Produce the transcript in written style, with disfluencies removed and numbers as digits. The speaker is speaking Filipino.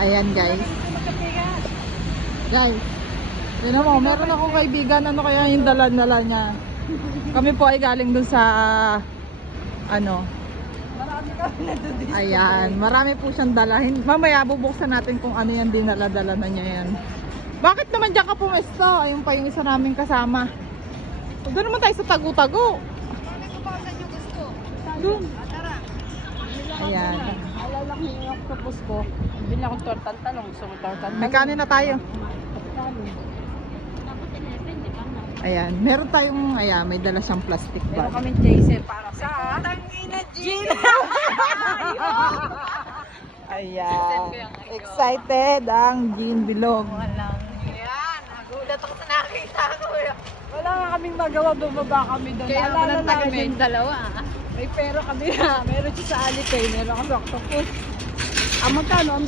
Ayan guys. Guys, yun mo, meron akong kaibigan, ano kaya yung dala-dala niya. Kami po ay galing dun sa ano. Marami kami nandun. Ayan, marami po siyang dalahin. Mamaya bubuksan natin kung ano yan dinala-dala na niya yan. Bakit naman dyan ka pumesto? Ayun pa yung isa naming kasama. Doon naman tayo sa tagu-tagu. Doon. Ayan. Alala ko yung octopus ko. Bili akong tortang talong. Gusto mo tortang talong? May kanin na tayo. Ayan, meron tayong, ayan, may dala siyang plastic Meron bag. kaming chaser para sa tangina Jean. Ayan, excited ang Jean Bilog. Walang yan. Nagulat ako na nakita ko. Wala nga kaming magawa. Bumaba kami doon. Kaya Naalala walang taga namin. dalawa. May pera kami na. Meron siya sa Alipay. Meron kami octopus. Ang magkano ang